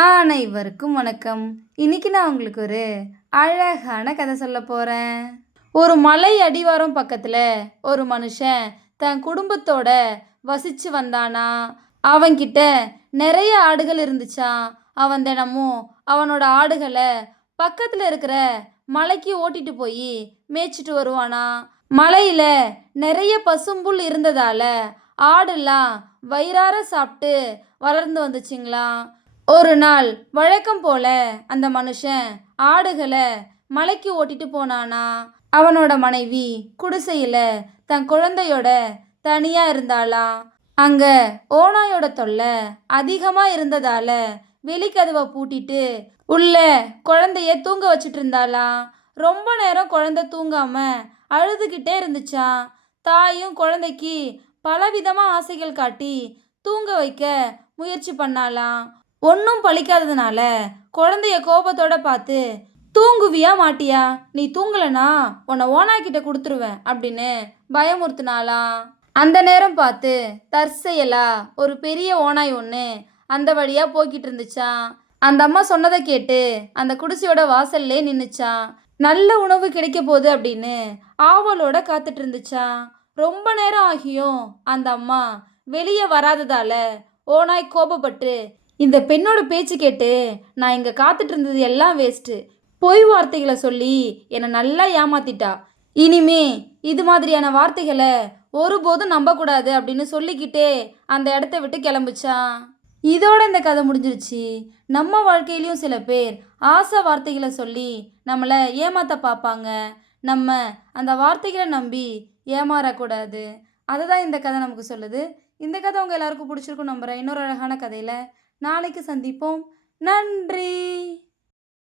அனைவருக்கும் வணக்கம். இன்னைக்கு நான் உங்களுக்கு ஒரு அழகான கதை சொல்ல போறேன். ஒரு மலை அடிவாரம் பக்கத்துல ஒரு மனுஷன் தன் குடும்பத்தோட வசிச்சு வந்தானா. அவன்கிட்ட நிறைய ஆடுகள் இருந்துச்சாம். அவன் தினமும் அவனோட ஆடுகளை பக்கத்துல இருக்கிற மலைக்கு ஓட்டிட்டு போய் மேய்ச்சிட்டு வருவானா. மலையில நிறைய பசும்புல் இருந்ததால ஆடெல்லாம் வயிறார சாப்பிட்டு வளர்ந்து வந்துச்சுங்களாம். ஒரு நாள் வழக்கம் போல அந்த மனுஷன் ஆடுகளை மலைக்கு ஓட்டிட்டு போனானா. அவனோட மனைவி குடிசையில தன் குழந்தையோட தனியா இருந்தாளாம். அங்க ஓநாயோட தொல்லை அதிகமா இருந்ததால வெளிக்கதவை பூட்டிட்டு உள்ள குழந்தைய தூங்க வச்சிட்டு இருந்தாளாம். ரொம்ப நேரம் குழந்தை தூங்காம அழுதுகிட்டே இருந்துச்சாம். தாயும் குழந்தைக்கு பலவிதமா ஆசைகள் காட்டி தூங்க வைக்க முயற்சி பண்ணாலாம். ஒன்றும் பழிக்காததுனால குழந்தைய கோபத்தோட பார்த்து, தூங்குவியா மாட்டியா, நீ தூங்கலனா உன்னை ஓனாய்கிட்ட கொடுத்துருவேன் அப்படின்னு பயமுறுத்தினாலாம். அந்த நேரம் பார்த்து தற்செயலா ஒரு பெரிய ஓனாய் ஒன்று அந்த வழியா போய்கிட்டு இருந்துச்சான். அந்த அம்மா சொன்னதை கேட்டு அந்த குடிசையோட வாசல்லே நின்றுச்சான். நல்ல உணவு கிடைக்க போகுது அப்படின்னு ஆவலோட காத்துட்டு இருந்துச்சான். ரொம்ப நேரம் ஆகியும் அந்த அம்மா வெளியே வராததால ஓனாய் கோபப்பட்டு, இந்த பெண்ணோட பேச்சு கேட்டு நான் இங்கே காத்துட்டு இருந்தது எல்லாம் வேஸ்ட்டு. பொய் வார்த்தைகளை சொல்லி என்னை நல்லா ஏமாத்திட்டா. இனிமே இது மாதிரியான வார்த்தைகளை ஒருபோதும் நம்பக்கூடாது அப்படின்னு சொல்லிக்கிட்டே அந்த இடத்த விட்டு கிளம்புச்சான். இதோட இந்த கதை முடிஞ்சிருச்சு. நம்ம வாழ்க்கையிலையும் சில பேர் ஆசை வார்த்தைகளை சொல்லி நம்மளை ஏமாத்த பார்ப்பாங்க. நம்ம அந்த வார்த்தைகளை நம்பி ஏமாறக்கூடாது. அதை தான் இந்த கதை நமக்கு சொல்லுது. இந்த கதை உங்கள் எல்லாருக்கும் பிடிச்சிருக்கும் நம்புகிறேன். இன்னொரு அழகான கதையில் நாளைக்கு சந்திப்போம். நன்றி.